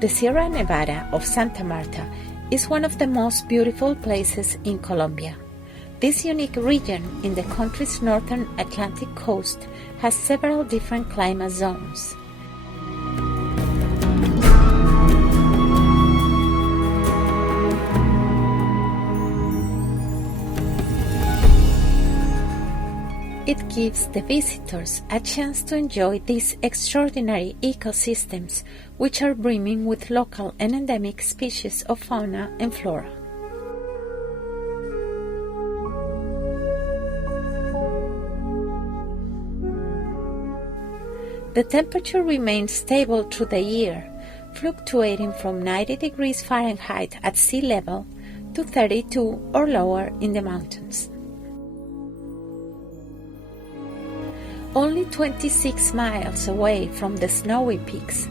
The Sierra Nevada of Santa Marta is one of the most beautiful places in Colombia. This unique region in the country's northern Atlantic coast has several different climate zones. It gives the visitors a chance to enjoy these extraordinary ecosystems, which are brimming with local and endemic species of fauna and flora. The temperature remains stable through the year, fluctuating from 90 degrees Fahrenheit at sea level to 32 or lower in the mountains. Only 26 miles away from the snowy peaks,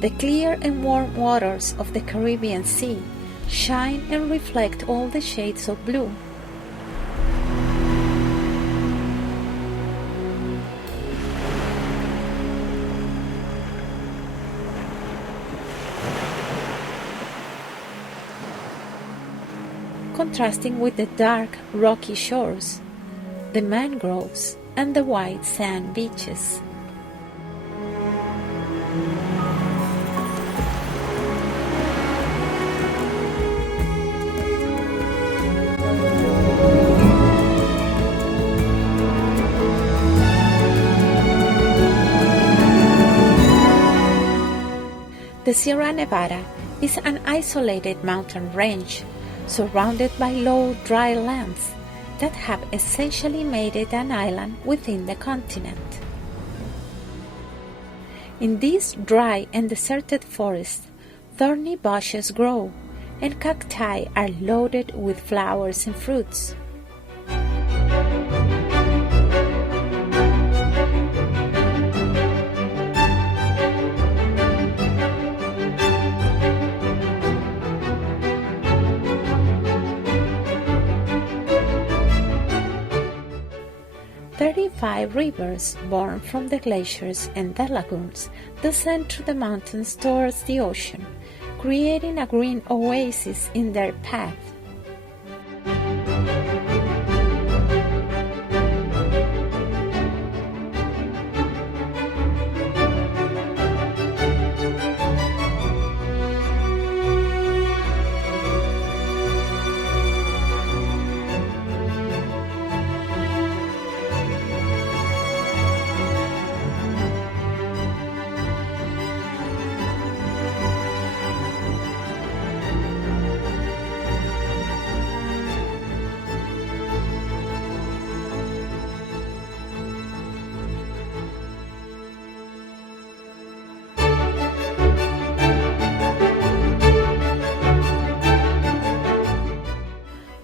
the clear and warm waters of the Caribbean Sea shine and reflect all the shades of blue. Contrasting with the dark, rocky shores, the mangroves, and the white sand beaches. The Sierra Nevada is an isolated mountain range surrounded by low, dry lands that have essentially made it an island within the continent. In these dry and deserted forests, thorny bushes grow, and cacti are loaded with flowers and fruits. Five rivers born from the glaciers and the lagoons descend through the mountains towards the ocean, creating a green oasis in their path.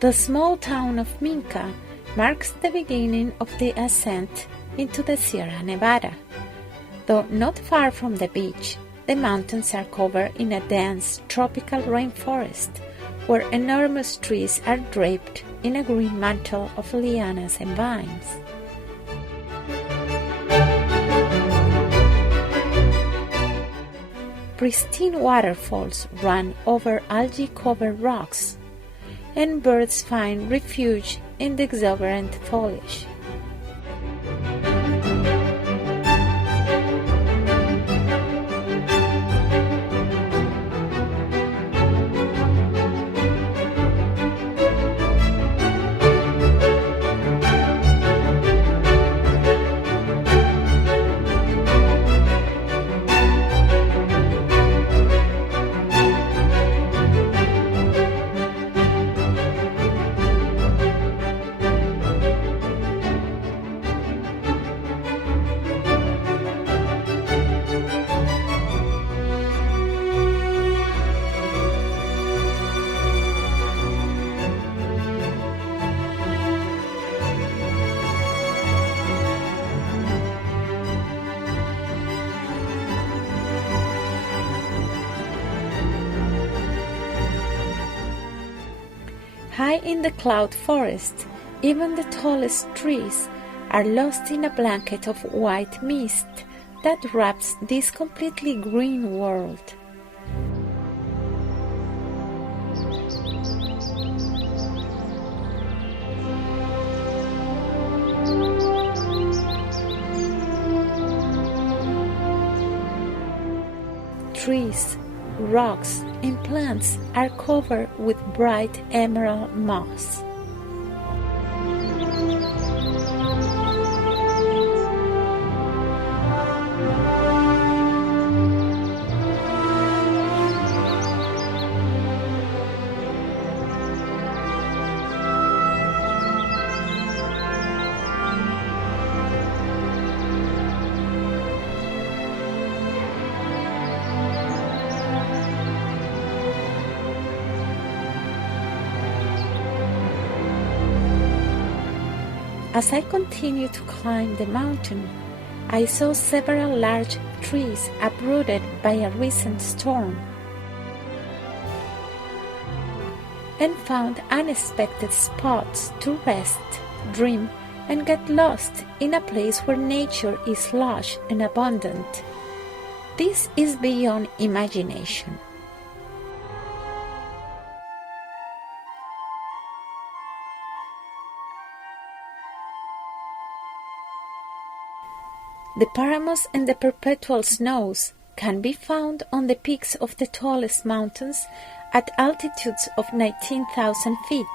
The small town of Minca marks the beginning of the ascent into the Sierra Nevada. Though not far from the beach, the mountains are covered in a dense tropical rainforest, where enormous trees are draped in a green mantle of lianas and vines. Pristine waterfalls run over algae-covered rocks, and birds find refuge in the exuberant foliage. High in the cloud forest, even the tallest trees are lost in a blanket of white mist that wraps this completely green world. Trees, rocks, and plants are covered with bright emerald moss. As I continued to climb the mountain, I saw several large trees uprooted by a recent storm and found unexpected spots to rest, dream, and get lost in a place where nature is lush and abundant. This is beyond imagination. The paramos and the perpetual snows can be found on the peaks of the tallest mountains at altitudes of 19,000 feet.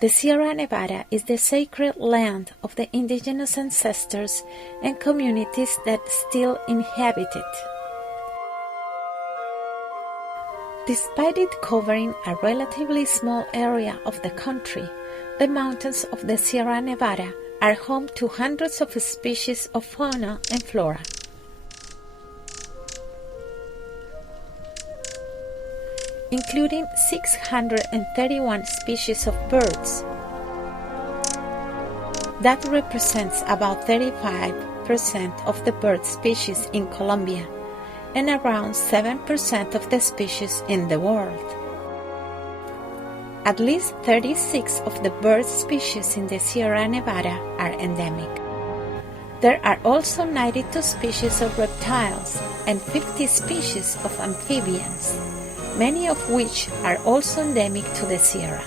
The Sierra Nevada is the sacred land of the indigenous ancestors and communities that still inhabit it. Despite it covering a relatively small area of the country, the mountains of the Sierra Nevada are home to hundreds of species of fauna and flora. Including 631 species of birds. That represents about 35% of the bird species in Colombia and around 7% of the species in the world. At least 36 of the bird species in the Sierra Nevada are endemic. There are also 92 species of reptiles and 50 species of amphibians, many of which are also endemic to the Sierra.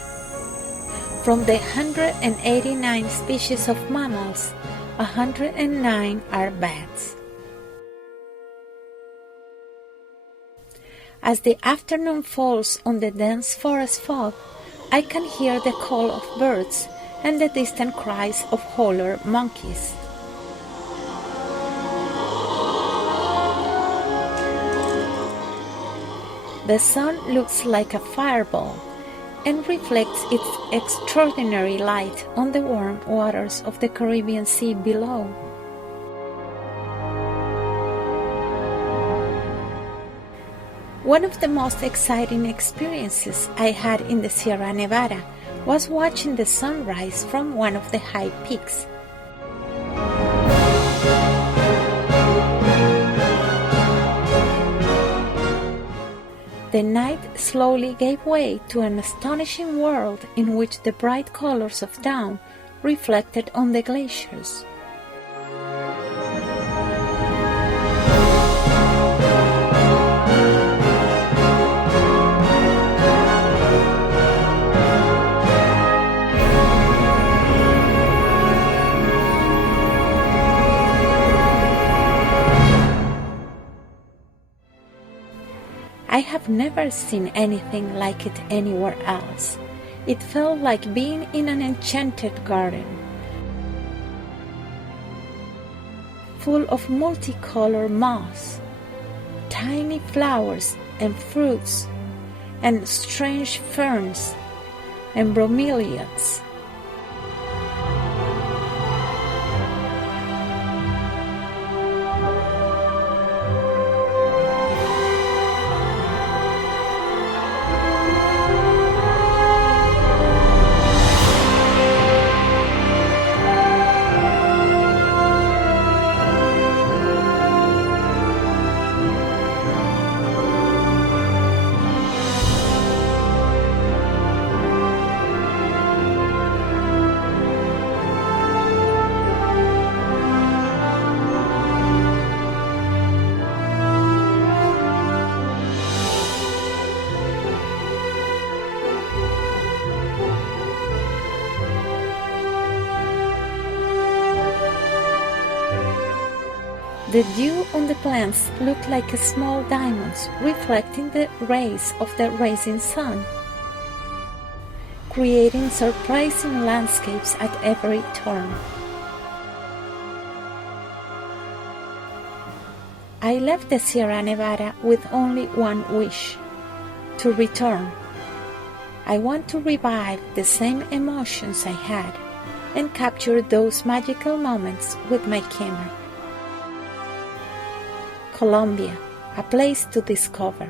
From the 189 species of mammals, 109 are bats. As the afternoon falls on the dense forest fog, I can hear the call of birds and the distant cries of howler monkeys. The sun looks like a fireball and reflects its extraordinary light on the warm waters of the Caribbean Sea below. One of the most exciting experiences I had in the Sierra Nevada was watching the sunrise from one of the high peaks. The night slowly gave way to an astonishing world in which the bright colors of dawn reflected on the glaciers. I have never seen anything like it anywhere else. It felt like being in an enchanted garden, full of multicolored moss, tiny flowers and fruits, and strange ferns and bromeliads. The dew on the plants looked like small diamonds reflecting the rays of the rising sun, creating surprising landscapes at every turn. I left the Sierra Nevada with only one wish: to return. I want to revive the same emotions I had and capture those magical moments with my camera. Colombia, a place to discover.